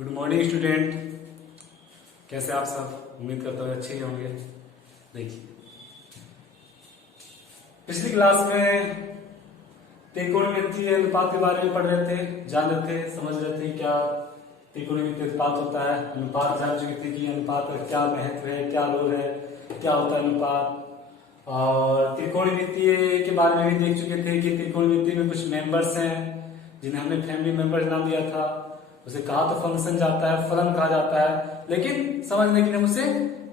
Good morning student. कैसे आप सब? उम्मीद करता हूँ अच्छे ही होंगे। देखिए, पिछली क्लास में त्रिकोणमितीय अनुपात के बारे में पढ़ रहे थे, जान रहे थे, समझ रहे थे क्या त्रिकोणमितीय अनुपात होता है। अनुपात जान चुके थे कि अनुपात का क्या महत्व है, क्या रोल है, क्या होता है अनुपात। और त्रिकोणमितीय के बारे में भी देख चुके थे कि त्रिकोणमितीय में कुछ मेंबर्स हैं जिन्हें हमने फैमिली मेंबर नाम दिया था। उसे कहा तो फंक्शन जाता है, फलन कहा जाता है, लेकिन समझने के लिए उसे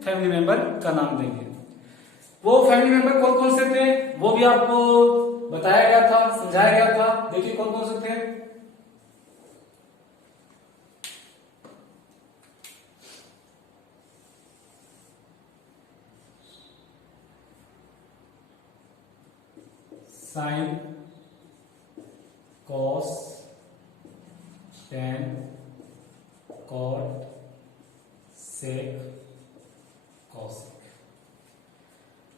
फैमिली मेंबर का नाम देंगे। वो फैमिली मेंबर कौन कौन से थे वो भी आपको बताया गया था, समझाया गया था। देखिए कौन कौन से थे। साइन, कॉस, टेन, कॉट, सेक, कॉसेक।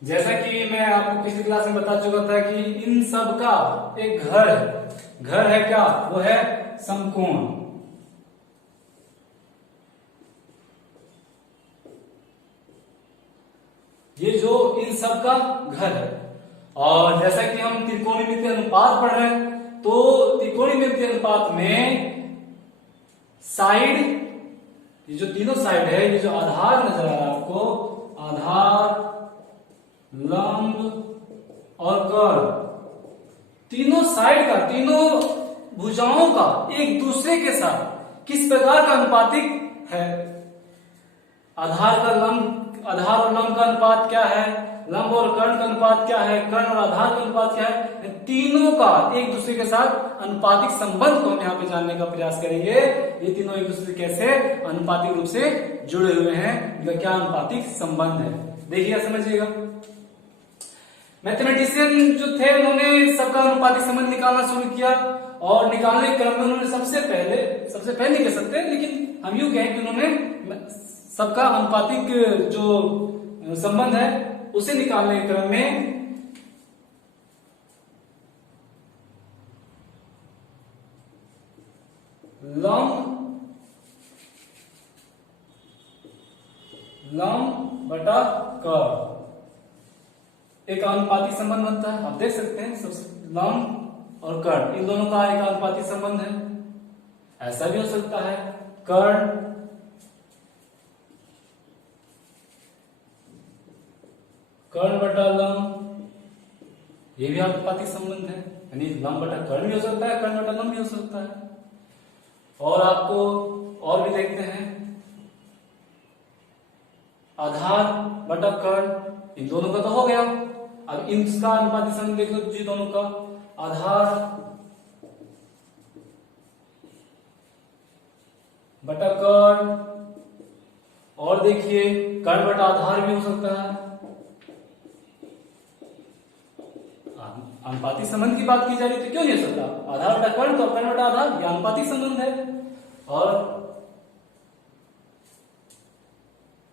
जैसा कि मैं आपको पिछली क्लास में बता चुका था कि इन सब का एक घर है। घर है क्या? वो है समकोण। ये जो इन सब का घर है। और जैसा कि हम त्रिकोणमितीय अनुपात पढ़ रहे हैं, तो त्रिकोणमितीय अनुपात में साइड, ये जो तीनों साइड है, ये जो आधार नजर आ रहा है आपको, आधार, लंब और कर्ण, तीनों साइड का, तीनों भुजाओं का एक दूसरे के साथ किस प्रकार का अनुपातिक है। आधार और लंब का अनुपात क्या है, लंब और कर्ण का अनुपात क्या है, कर्ण और आधार का अनुपात क्या है, तीनों का एक दूसरे के साथ अनुपातिक संबंध को हम यहाँ पे जानने का प्रयास करेंगे। ये तीनों एक दूसरे कैसे अनुपातिक रूप से जुड़े हुए हैं, इनका क्या अनुपातिक संबंध है, देखिए समझिएगा। मैथमेटिशियन जो थे उन्होंने सबका अनुपातिक संबंध निकालना शुरू किया, और निकालने के क्रम में उन्होंने सबसे पहले नहीं कह सकते, लेकिन हम यूं कहें कि उन्होंने सबका अनुपातिक जो संबंध है उसे निकालने के क्रम में लंब बटा कर्ण एक अनुपातिक संबंध बनता है। आप देख सकते हैं सबसे लंब और कर्ण, इन दोनों का एक अनुपातिक संबंध है। ऐसा भी हो सकता है कर्ण बटा लंब, ये भी अनुपातिक संबंध है, यानी लंब बटा कर्ण भी हो सकता है, कर्ण बटा लंब भी हो सकता है। और आपको और भी देखते हैं, आधार बटा कर्ण, इन दोनों का तो हो गया। अब इनका अनुपातिक संबंध देख लो जी, दोनों का आधार बटा कर्ण, और देखिए कर्ण बटा आधार भी हो सकता है। अनुपातिक संबंध की बात की जा रही है तो क्यों नहीं हो सकता, आधार बटा कर्ण तो कर्ण बटा आधार, यह अनुपातिक संबंध है। और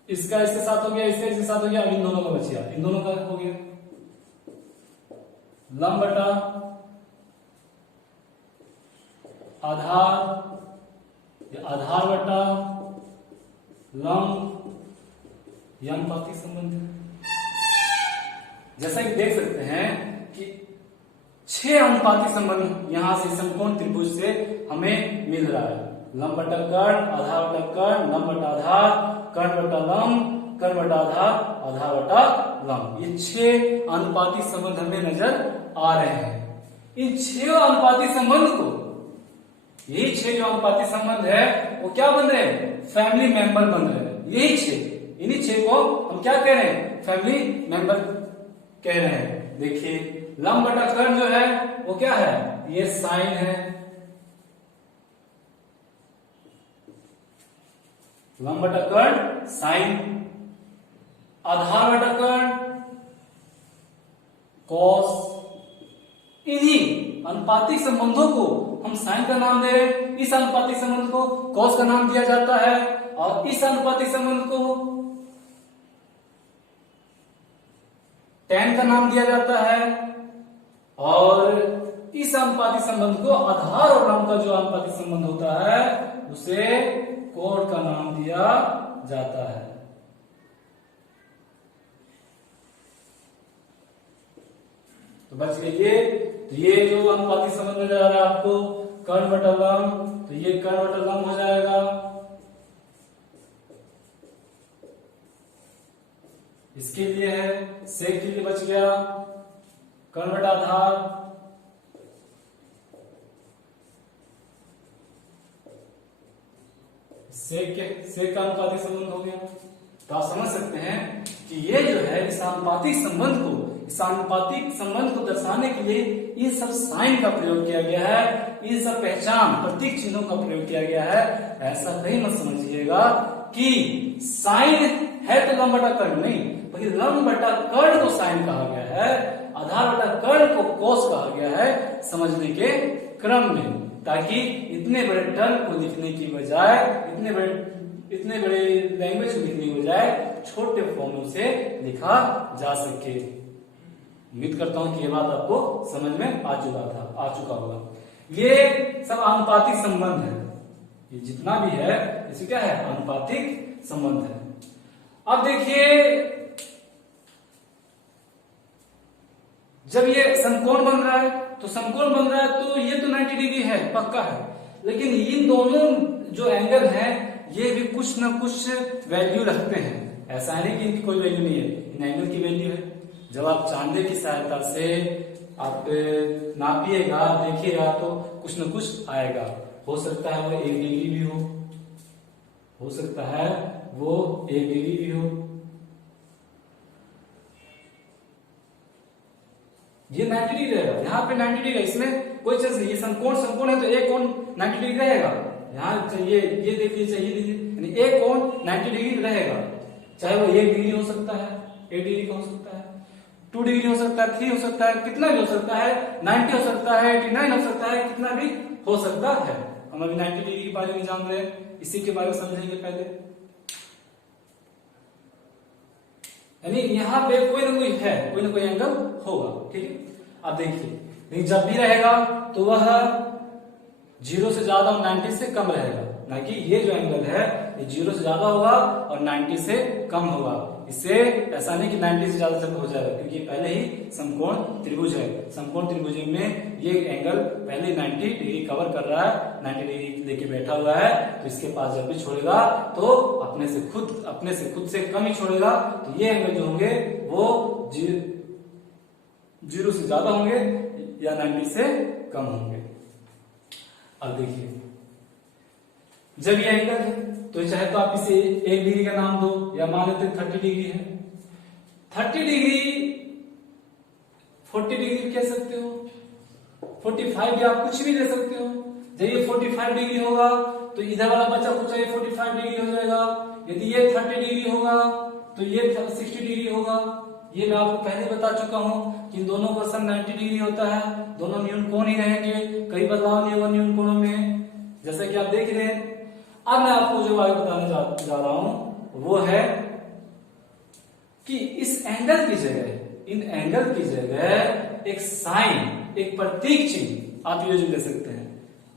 इसका इसके साथ हो गया, इसका इसके साथ हो गया, अब इन दोनों का बचिया, इन दोनों का हो गया लंब बटा आधार, आधार बटा लंब, यह अनुपातिक संबंध है। जैसा कि देख सकते हैं कि 6 अनुपातिक संबंध यहां से समकोण त्रिभुज से हमें मिल रहा है। लंब बटा कर्ण, आधार बटा कर्ण, लंब बटा आधार, कर्ण बटा लंब, कर्ण बटा आधार, आधार बटा लंब, ये 6 अनुपातिक संबंध हमें नजर आ रहे हैं। इन 6 अनुपातिक संबंध को, यही 6 जो अनुपातिक संबंध है वो क्या बन रहे हैं, फैमिली मेंबर बन रहे हैं। यही 6, इन्हीं 6 को हम क्या कह रहे हैं, फैमिली मेंबर कह रहे हैं। देखिए लंब बटा कर्ण जो है वो क्या है, ये साइन है, लंब बटा कर्ण साइन, आधार बटा कर्ण कॉस। इन्हीं अनुपातिक संबंधों को हम साइन का नाम दे रहे हैं, इस अनुपातिक संबंध को कॉस का नाम दिया जाता है, और इस अनुपातिक संबंध को टेन का नाम दिया जाता है, और इस अनुपातिक संबंध को आधार और लंब का जो अनुपातिक संबंध होता है उसे कोण का नाम दिया जाता है। तो बच गई तो ये जो अनुपातिक संबंध नजर आ रहा है आपको कर्ण बटा लंब, तो ये कर्ण बटा लंब हो जाएगा। इसके लिए है सेक के लिए बच गया कर्ण बटा आधार, सेक का अनुपातिक संबंध हो गया। तो आप समझ सकते हैं कि ये जो है इस अनुपातिक संबंध को दर्शाने के लिए ये सब साइन का प्रयोग किया गया है, ये सब पहचान प्रतीक चिन्हों का प्रयोग किया गया है। ऐसा कहीं मत समझिएगा कि साइन है तो लंब बटा कर्ण नहीं, बल्कि लंब बटा कर्ण को साइन कहा गया है, आधार बटा कर्ण को कोस कहा गया है समझने के क्रम में, ताकि इतने बड़े टर्म को लिखने की बजाय इतने बड़े लैंग्वेज को लिखने की बजाय छोटे फॉर्मों से लिखा जा सके। उम्मीद करता हूं कि ये बात आपको समझ में आ चुका होगा। ये सब आनुपातिक संबंध है, ये जितना भी है इसे क्या है आनुपातिक संबंध है। अब देखिए जब ये समकोण बन रहा है तो ये तो 90 डिग्री है पक्का है, लेकिन इन दोनों जो एंगल हैं ये भी कुछ ना कुछ वैल्यू रखते हैं। ऐसा नहीं कि इनकी कोई वैल्यू नहीं है, इन एंगल की वैल्यू है। जब आप चांदे की सहायता से आप नापिएगा देखिएगा तो कुछ ना कुछ आएगा। हो सकता है वो 1 डिग्री भी हो सकता है वो 1 डिग्री भी हो। ये 90 डिग्री रहेगा, यहाँ पे 90 डिग्री, इसमें कोई चीज नहीं। ये समकोण है तो एक कोण 90 डिग्री रहेगा। यहाँ चाहिए ये देखिए, चाहिए यानी एक कोण 90 डिग्री रहेगा, चाहे वो 1 डिग्री हो सकता है, 1 डिग्री का हो सकता है, 2 डिग्री हो सकता है, 3 हो सकता है, कितना भी हो सकता है, 90 हो सकता है, 89 हो सकता है, कितना भी हो सकता है। हम अभी 90 डिग्री के बारे में जान रहे हैं, इसी के बारे में समझेंगे पहले। यानी यहाँ पे कोई ना कोई एंगल होगा, ठीक है। अब देखिए जब भी रहेगा तो वह 0 से ज्यादा और 90 से कम रहेगा, ना कि ये जो एंगल है ये 0 से ज्यादा होगा और 90 से कम होगा। इससे ऐसा नहीं कि 90 से ज्यादा तक हो जाएगा, क्योंकि पहले ही समकोण त्रिभुज है। समकोण त्रिभुज में ये एंगल पहले 90 डिग्री कवर कर रहा है, 90 डिग्री लेके बैठा हुआ है, तो इसके पास जब भी छोड़ेगा तो अपने से खुद से कम ही छोड़ेगा। तो ये एंगल जो होंगे वो 0 से ज्यादा होंगे या 90 से कम होंगे। अब देखिए जब ये एंगल है तो चाहे तो आप इसे 1 डिग्री का नाम दो, या मान लेते 30 डिग्री है, 30 डिग्री 40 डिग्री कह सकते हो, 45 या आप कुछ भी दे सकते हो। जब ये 45 डिग्री होगा तो इधर वाला बचा कुछ 45 डिग्री हो जाएगा। यदि ये 30 डिग्री होगा तो ये 60 डिग्री होगा। ये मैं आपको पहले बता चुका हूं कि इन दोनों का सम 90 डिग्री होता है, दोनों न्यून कोण ही रहेंगे, कई बदलाव नहीं होगा न्यून कोणों में, जैसा कि आप देख रहे हैं। अब मैं आपको जो आगे बताने जा रहा हूं वो है कि इस एंगल की जगह, इन एंगल की जगह एक साइन, एक प्रतीक चिन्ह आप यूज ले सकते हैं।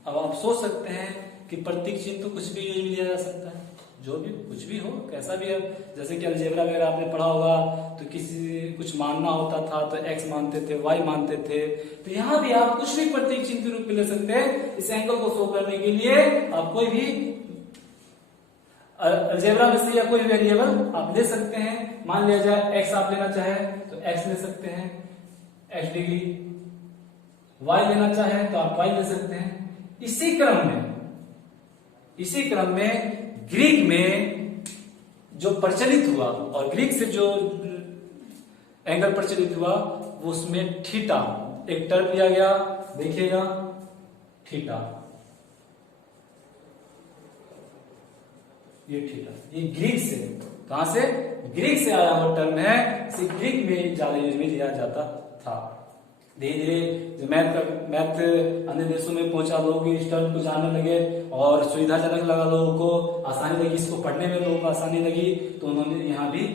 अब आप सोच सकते हैं कि प्रतीक चिन्ह तो कुछ भी यूज में लिया जा सकता है, जो भी कुछ भी हो, कैसा भी है। जैसे कि अलजेब्रा वगैरह आपने पढ़ा होगा तो किसी कुछ मानना होता था तो x मानते थे, y मानते थे, तो यहाँ भी आप कुछ भी प्रतीक चिन्ह के रूप में ले सकते हैं। इस एंगल को शो करने के लिए आप कोई भी अलजेब्रा में से या कोई वेरिएबल आप ले सकते हैं। मान लिया जाए x आप लेना चाहे तो x ले सकते हैं, x डिग्री, y लेना चाहे तो आप y ले सकते हैं। इसी क्रम में ग्रीक में जो प्रचलित हुआ और ग्रीक से जो एंगल प्रचलित हुआ वो उसमें थीटा एक टर्म लिया गया, देखिएगा थीटा, ये थीटा, ये ग्रीक से, कहां से, ग्रीक से आया हुआ टर्म है। इसे ग्रीक में ज्यादा यूज में लिया जाता था। धीरे धीरे मैथ अन्य देशों में पहुंचा, लोग इस टर्म को जानने लगे और सुविधाजनक लगा, लोगों को आसानी लगी, इसको पढ़ने में लोगों को आसानी लगी, तो उन्होंने यहाँ भी,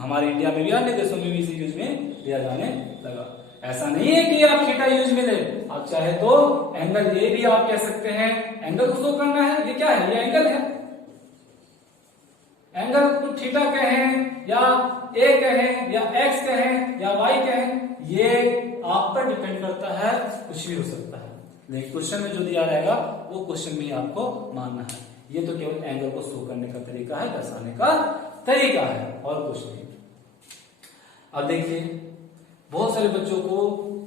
हमारे इंडिया में भी, अन्य देशों में भी इसे यूज में लिया जाने लगा। ऐसा नहीं है कि आप थीटा यूज में ले, आप चाहे तो एंगल ए भी आप कह सकते हैं। एंगल को शो करना है, ये क्या है, ये एंगल है, एंगल को थीटा कहें या ए कहें या एक्स कहें या वाई कहें, ये आप पर डिपेंड करता है, कुछ भी हो सकता है, लेकिन क्वेश्चन में जो दिया रहेगा वो क्वेश्चन में ही आपको मानना है। ये तो केवल एंगल को शो करने का तरीका है, दर्शाने का तरीका है, और कुछ नहीं। अब देखिए, बहुत सारे बच्चों को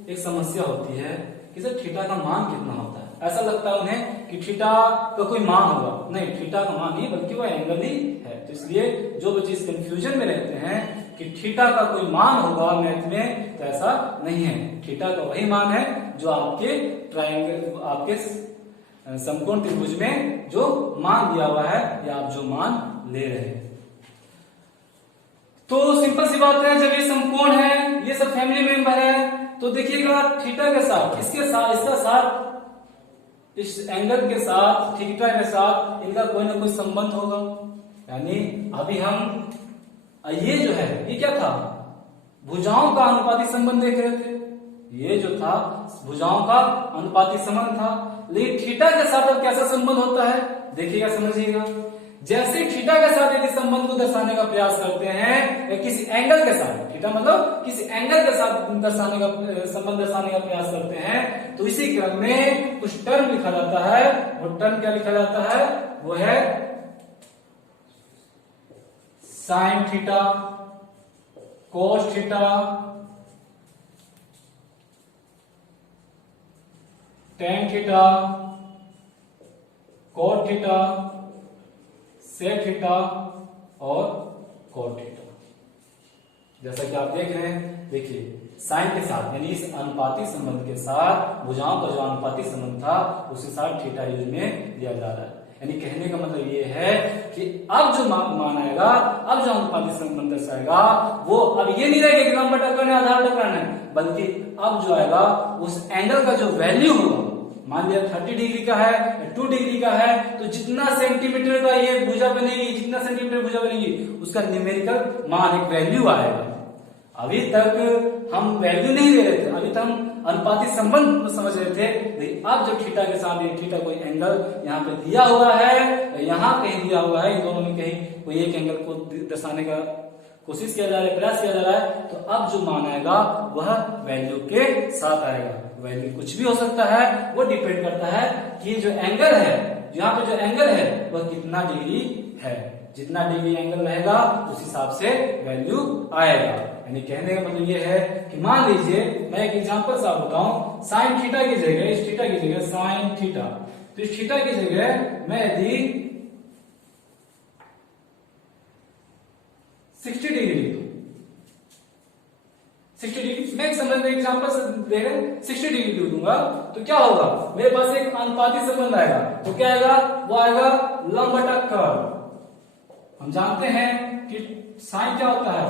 एक समस्या होती है कि सर थीटा का मान कितना होता है। ऐसा लगता है उन्हें कि थीटा का कोई मान होगा, नहीं, थीटा का मान नहीं बल्कि वो एंगल ही है। तो इसलिए जो बच्चे इस कंफ्यूजन में रहते हैं कि थीटा का कोई मान होगा मैथ में, तो ऐसा नहीं है। थीटा का वही मान है जो आपके ट्रायंगल, आपके समकोण त्रिभुज में जो मान दिया हुआ है या आप जो मान ले रहे हैं। तो सिंपल सी बात है, जब ये समकोण है, ये सब फैमिली मेंबर है, तो देखिएगा थीटा के साथ, इसके साथ, इसका साथ, इस एंगल के साथ, थीटा के साथ इनका कोई ना कोई संबंध होगा। यानी अभी हम ये जो है, ये क्या था, भुजाओं का अनुपाती संबंध देख रहे थे। ये जो था भुजाओं का अनुपाती संबंध था, लेकिन थीटा के साथ अब कैसा संबंध होता है, देखिएगा, समझिएगा। जैसे थीटा के साथ यदि संबंध को दर्शाने का प्रयास करते हैं, या किसी एंगल के साथ, थीटा मतलब किसी एंगल के साथ दर्शाने का संबंध दर्शाने का प्रयास करते हैं, तो इसी क्रम में कुछ टर्म लिखा जाता है। वो टर्म क्या लिखा जाता है, वो है sine theta, cos theta, tan theta, cot theta, sec theta और कोट थीटा। जैसा कि आप देख रहे हैं, देखिए साइन के साथ यानी इस अनुपाती संबंध के साथ भुजाओं का जो अनुपाती संबंध था उसके साथ थीटा यूज में दिया जा रहा है। यानी कहने का मतलब ये है कि अब जो मान आएगा, अब जो अनुपाती संबंध दर्शाएगा, वो अब ये नहीं रहेगा कि लंब बटा कर्ण आधार बटा कर्ण है, बल्कि अब जो आएगा उस एंगल का जो वैल्यू होगा, मान लिया 30 डिग्री का है, 2 डिग्री का है, तो जितना सेंटीमीटर का ये भुजा बनेगी, जितना सेंटीमीटर भुजा बनेगी, उसका न्यूमेरिकल मान, एक वैल्यू आएगा। अभी तक हम वैल्यू नहीं ले रहे थे, अभी तक हम अनुपाती संबंध समझ रहे थे, लेकिन अब जब थीटा के साथ थीटा कोई एंगल यहाँ पे दिया हुआ है, यहाँ कहीं दिया हुआ है, इन दोनों में कहीं कोई एक एंगल को दर्शाने का कोशिश किया जा रहा है, प्रयास किया जा रहा है, तो अब जो मान आएगा वह वैल्यू के साथ आएगा। वैल्यू कुछ भी हो सकता है, वो डिपेंड करता है कि जो एंगल है, यहाँ पे जो एंगल है वह कितना डिग्री है। जितना डिग्री एंगल रहेगा उस हिसाब से वैल्यू आएगा। यानी कहने का मतलब ये है कि मान लीजिए, मैं एक एग्जांपल से आपको बताऊं, साइन थीटा की जगह, इस थीटा की जगह साइन थीटा, तो इस थीटा की जगह मैं यदि 60 डिग्री लिख दूं, 60 डिग्री, मैं समझ में एग्जांपल से दे रहे 60 डिग्री लिख दूंगा, तो क्या होगा, मेरे पास एक अनुपाती संबंध आएगा, तो क्या आएगा, वो आएगा लंब बटा कर्ण। हम जानते हैं कि साइन क्या होता है,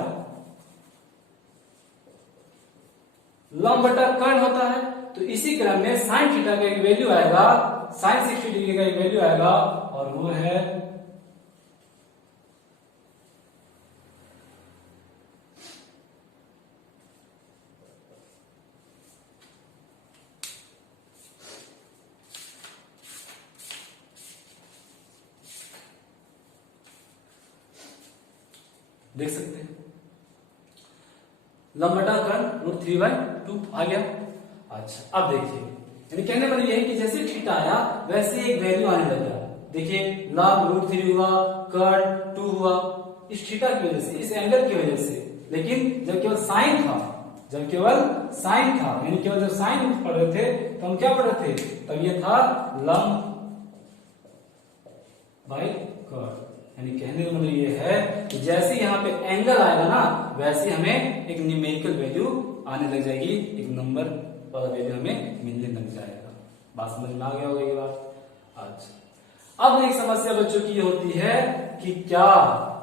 लंब बटा कर्ण होता है, तो इसी क्रम में साइन थीटा का एक वैल्यू आएगा, साइन 60 डिग्री का एक वैल्यू आएगा, और वो है देख सकते हैं लंब बटा कर्ण √3/2 आ गया। अच्छा, अब देखिए, यानी कहने वाला ये है कि जैसे थीटा आया वैसे एक वैल्यू आने लगा। देखिए लंब √3 हुआ, कर्ण 2 हुआ, इस थीटा की वजह से, इस एंगल की वजह से। लेकिन जब केवल साइन था, जब केवल साइन था, यानी केवल जब साइन पढ़ रहे थे तो हम क्या पढ़ रहे थे, तब ये था लंब बाय कर्ण। यानी कहने का मतलब ये है कि जैसे यहाँ पे एंगल आएगा ना, वैसे हमें एक न्यूमेरिकल वैल्यू आने लग जाएगी, एक नंबर वाला वैल्यू हमें मिलने लग जाएगा। बात समझ में आ गया होगा ये बात। अच्छा, अब एक समस्या बच्चों की ये होती है कि क्या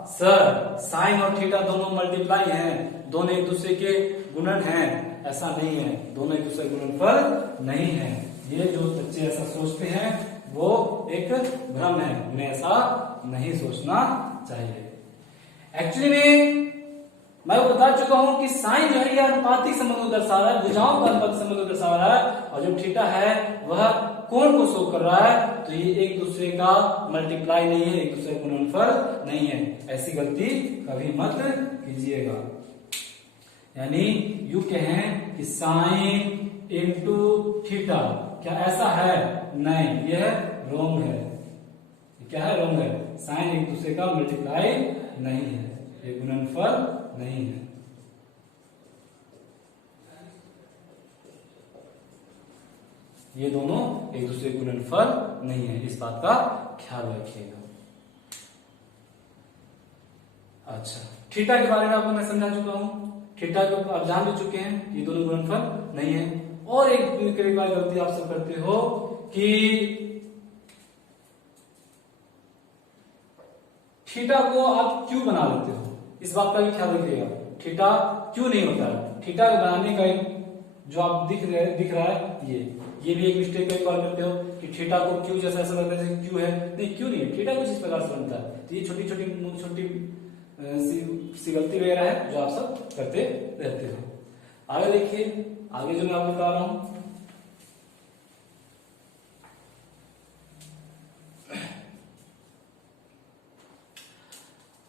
सर साइन और थीटा दोनों मल्टीप्लाई हैं, दोनों एक दूसरे के गुणन हैं? ऐसा नहीं है, दोनों एक दूसरे के गुणनफल नहीं है। ये जो बच्चे ऐसा सोचते हैं वो एक भ्रम है, उन्हें ऐसा नहीं सोचना चाहिए। एक्चुअली में मैं बता चुका हूं कि साइन जो है ये अनुपातिक संबंध को दर्शा रहा है, भुजाओं का अनुपातिक संबंध को दर्शा रहा है, और जो थीटा है वह कोण को शो कर रहा है। तो ये एक दूसरे का मल्टीप्लाई नहीं है, एक दूसरे का गुणनफल नहीं है। ऐसी गलती कभी मत कीजिएगा। यानी यू कहें कि साइन इंटू थीटा, क्या ऐसा है? नहीं, यह रोंग है। क्या है? रोंग है। साइन एक दूसरे का मल्टीप्लाई नहीं है, ये गुणनफल नहीं है। ये दोनों एक दूसरे के गुणनफल नहीं है, इस बात का ख्याल रखिएगा। अच्छा, थीटा के बारे में आपको मैं समझा चुका हूं। थीटा को आप जान भी चुके हैं, ये दोनों गुणनफल नहीं है। और एक बार गलती आप सब करते हो कि थीटा को आप क्यों बना लेते हो, इस बात का भी ख्याल रखिएगा। थीटा क्यों नहीं होता है? थीटा को बनाने का जो आप दिख रहा है, ये भी एक मिस्टेक का कॉल करते हो कि थीटा को क्यों जैसा ऐसा लगता है क्यों है। नहीं, क्यों नहीं है, थीटा कुछ इस प्रकार से बनता है। तो ये छोटी सी गलती वगैरह है जो आप सब करते रहते हो। आगे देखिए, आगे जो मैं आपको बता रहा हूं,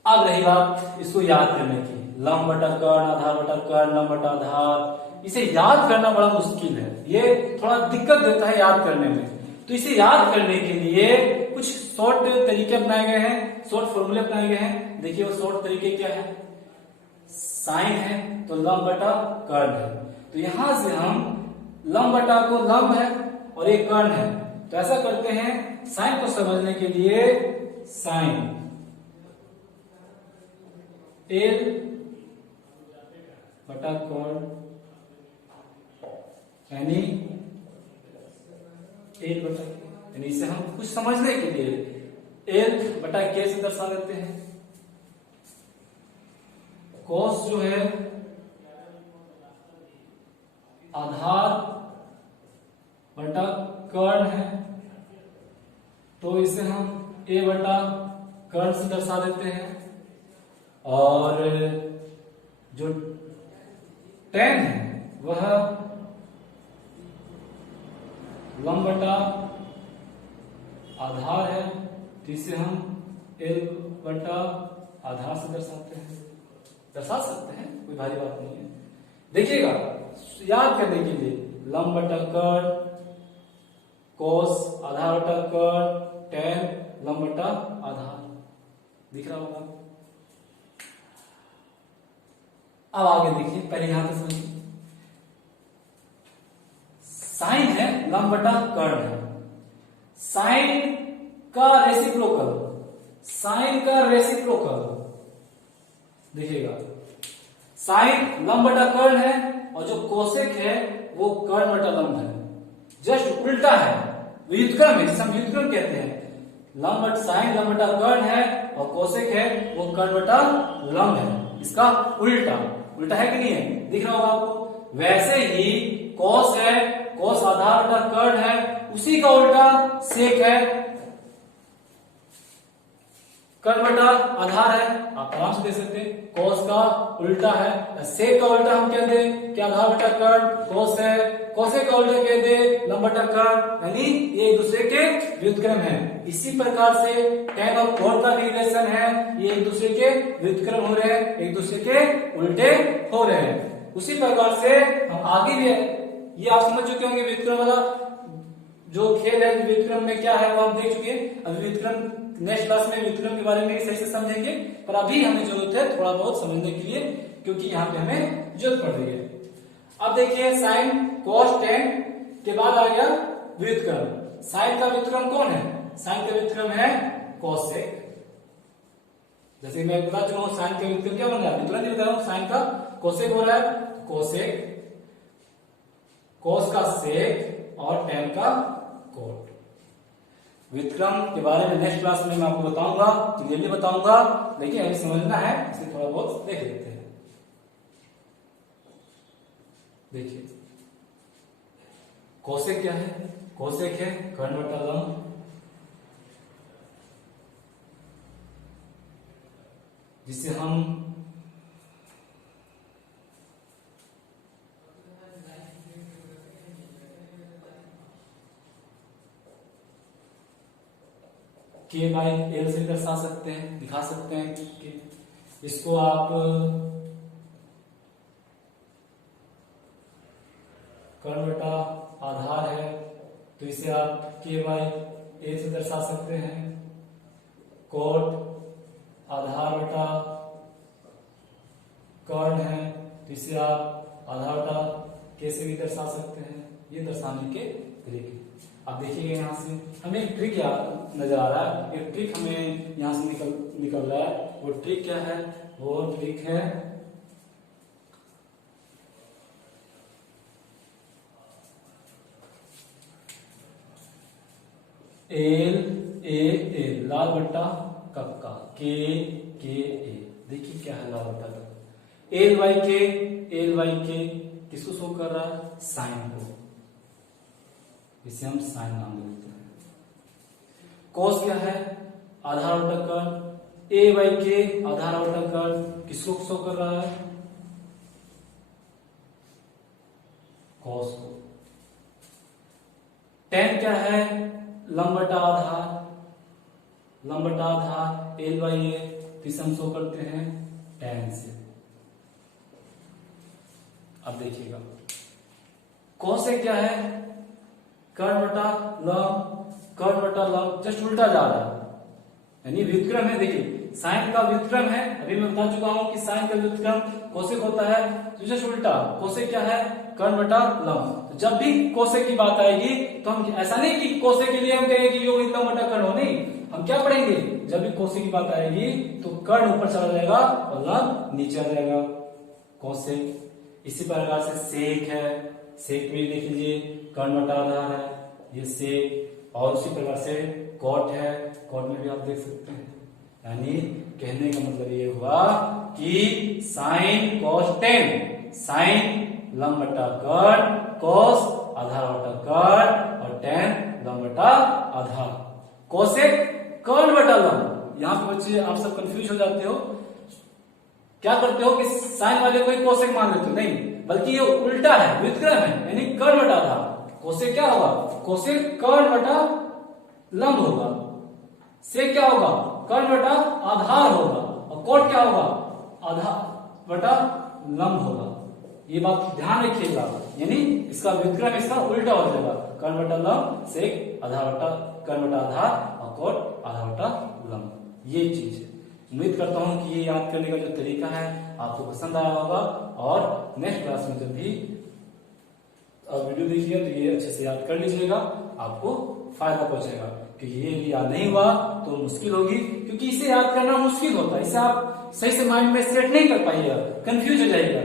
अब रही बात इसको याद करने की। लंब बटा कर्ण, आधार बटा कर्ण, लंब बटा आधार, इसे याद करना बड़ा मुश्किल है, ये थोड़ा दिक्कत देता है याद करने में। तो इसे याद करने के लिए कुछ शॉर्ट तरीके अपनाए गए हैं, शॉर्ट फॉर्मूले अपनाए गए हैं। देखिए वो शॉर्ट तरीके क्या है? साइन है तो लंब बटा कर्ण है, तो यहां से हम लंब बटा को लंब है और एक कर्ण है, तो ऐसा करते हैं साइन को समझने के लिए साइन एल बटा कर्ण यानी एल बटा, यानी इसे हम कुछ समझने के लिए एल बटा के से दर्शा देते हैं। कॉस जो है आधार बटा कर्ण है, तो इसे हम ए बटा कर्ण से दर्शा देते हैं। और जो टेन है वह लंब बटा आधार है, तो इसे हम एल बटा आधार से दर्शा सकते हैं, कोई भारी बात नहीं है। देखिएगा याद करने के लिए लंब बटा कर्ण, कोस आधार बटा कर्ण, टेन लंब बटा आधार, दिख रहा होगा। अब आगे देखिए, पहले यहां से समझिए। साइन है लंब बटा कर्ण है, साइन का रेसिप्रोकल देखिएगा। साइन लंब बटा कर्ण है और जो कोसेक है वो कर्ण बटा लंब है, जस्ट उल्टा है, व्युत्क्रम है, जिसे हम व्युत्क्रम कहते हैं। लंब साइन लंब बटा कर्ण है और कोसेक है वो कर्ण बटा लंब है, इसका उल्टा है कि नहीं है, दिख रहा होगा आपको। वैसे ही कोस है, कोस आधार बटा कर्ण है, उसी का उल्टा सेक है, कर्ण बटा आधार है, आप आराम से दे सकते हैं। कोस का उल्टा है, सेक का उल्टा हम कह दे कि आधार बटा कर्ण, कोस है, कोसेक का उल्टा कह दे लंब बटा कर्ण, यानी ये एक दूसरे के व्युत्क्रम है। इसी प्रकार से टेन और कोण का भी रिलेशन है, ये एक दूसरे के व्युत्क्रम हो रहे हैं, एक दूसरे के उल्टे हो रहे हैं। उसी प्रकार से हम आगे भी, ये आप समझ चुके होंगे व्युत्क्रम वाला जो खेल है, व्युत्क्रम में क्या है वो आप देख चुके हैं। अभी व्युत्क्रम नेक्स्ट क्लास में व्युत्क्रम के बारे में सही से समझेंगे, पर अभी हमें जरूरत है थोड़ा बहुत समझने के लिए, क्योंकि यहाँ पे हमें जरूरत पड़ रही है। अब देखिए साइन कॉस टेन के बाद आ गया व्युत्क्रम। साइन का व्युत्क्रम कौन है? साइन का व्युत्क्रम है कोसेक। जैसे मैं बता चुका हूं साइन का व्युत्क्रम क्या बन रहा है, तुरंत ही बता रहा हूं, साइन का कोसेक हो रहा है, कोसेक, कोस का सेक और टेन का कोट। व्युत्क्रम के बारे में नेक्स्ट क्लास में मैं आपको बताऊंगा, क्लियरली बताऊंगा, लेकिन अभी समझना है, इसे थोड़ा बहुत देख लेते हैं। देखिए कोसेक क्या है? कोसेक है कर्ण बटा लंब, जिसे हम के बाई एल से दर्शा सकते हैं, दिखा सकते हैं कि इसको आप कर्ण बटा आधार है तो इसे आप के बाई ए से दर्शा सकते हैं। कोट आधार बटा कर्ण है तो इसे आप आधार बटा के से भी दर्शा सकते हैं। ये दर्शाने के तरीके आप देखिएगा, यहाँ से हमें एक ट्रिक नजर आ रहा है। एक ट्रिक हमें यहाँ से निकल रहा है। वो ट्रिक क्या है? वो ट्रिक है एल ए एल, लाल बट्टा कक्का, के ए। देखिए क्या है लाल बट्टा कक्का। एल वाई के किसको शो कर रहा है? साइन को, इसे हम साइन नाम देते हैं। कॉस क्या है? आधार बटा कर्ण। ए बाई के आधार बटा कर्ण किसको शो कर रहा है? कॉस को। टेन क्या है? लंब बटा आधार, लंब बटा आधार एल बाई ए, इसे हम शो करते हैं टेन से। अब देखिएगा कोसेक क्या है? कर्ण बटा लंब, कर्ण बटा लंब जस्ट उल्टा जा रहा है, यानी व्युत्क्रम है। देखिए साइन का व्युत्क्रम है, अभी मैं बता चुका हूं कि साइन का व्युत्क्रम कोसेक होता है तो जस्ट उल्टा। कोसेक क्या है? कर्ण बटा लंब। तो जब भी कोसेक की बात आएगी तो हम ऐसा नहीं कि कोसेक के लिए हम कहेंगे कि योग लंब बटा कर्ण हो, नहीं, हम क्या पढ़ेंगे? जब भी कोसेक की बात आएगी तो कर्ण ऊपर चला जाएगा और लंब नीचे आ जाएगा। कोसेक। इसी प्रकार से सेक है, सेक में देख लीजिए कर्ण बटा आधार है, ये सेक। और उसी प्रकार से कॉट है, कॉट में भी आप देख सकते हैं। यानी कहने का मतलब ये हुआ कि साइन कॉस टेन, साइन लंब बटा कर्ण, कॉस आधार बटा कर्ण और टेन लंब बटा आधार। कोसेक कर्ण बटा लंब। यहाँ पे बच्चे आप सब कंफ्यूज हो जाते हो, क्या करते हो कि साइन वाले को ही कोसेक मान लेते हो, नहीं, बल्कि ये उल्टा है, व्युत्क्रम है, यानी कर्ण बटा आधार। कोसेक क्या होगा? कोसेक कर्ण बटा लंब होगा। सेक क्या होगा? कर्ण बटा आधार होगा। और कोट क्या होगा? आधार बटा लंब होगा। ये बात ध्यान रखिएगा, यानी इसका व्युत्क्रम इसका उल्टा हो जाएगा। कर्ण बटा लंब, सेक आधार बटा कर्ण बटा आधार और कोट आधार बटा लंब। ये चीज है। उम्मीद करता हूं कि ये याद करने का जो तरीका है आपको पसंद आया होगा और नेक्स्ट क्लास में जब भी वीडियो देखिएगा तो ये अच्छे से याद कर लीजिएगा, आपको फायदा पहुंचेगा। क्योंकि ये याद नहीं हुआ तो मुश्किल होगी, क्योंकि इसे याद करना मुश्किल होता है, इसे आप सही से माइंड में सेट नहीं कर पाइएगा, कंफ्यूज हो जाएगा।